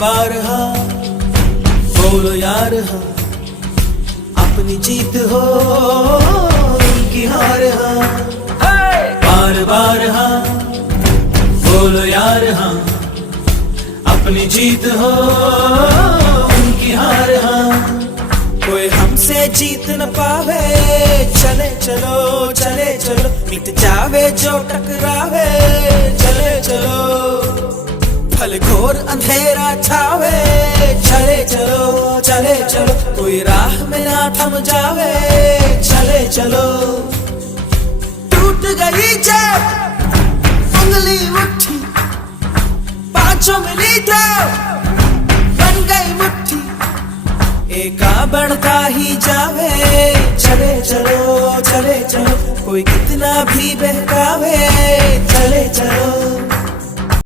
बार हाँ बोलो यार हाँ, अपनी जीत हो उनकी हार हाँ। बार बार हाँ बोलो यार हाँ, अपनी जीत हो उनकी हार हाँ। कोई हमसे जीत न पावे, चले चलो चले चलो, मिट जावे जो टकरावे, चले चलो। फल घोर अंधेरा छावे, चले चलो चले चलो, कोई राह में ना थम जावे, चले चलो। टूट गई जब उंगली मुट्ठी, पांचों मिली तो बन गई मुट्ठी, एका बढ़ता ही जावे, चले चलो चले चलो, कोई कितना भी बहकावे, चले चलो।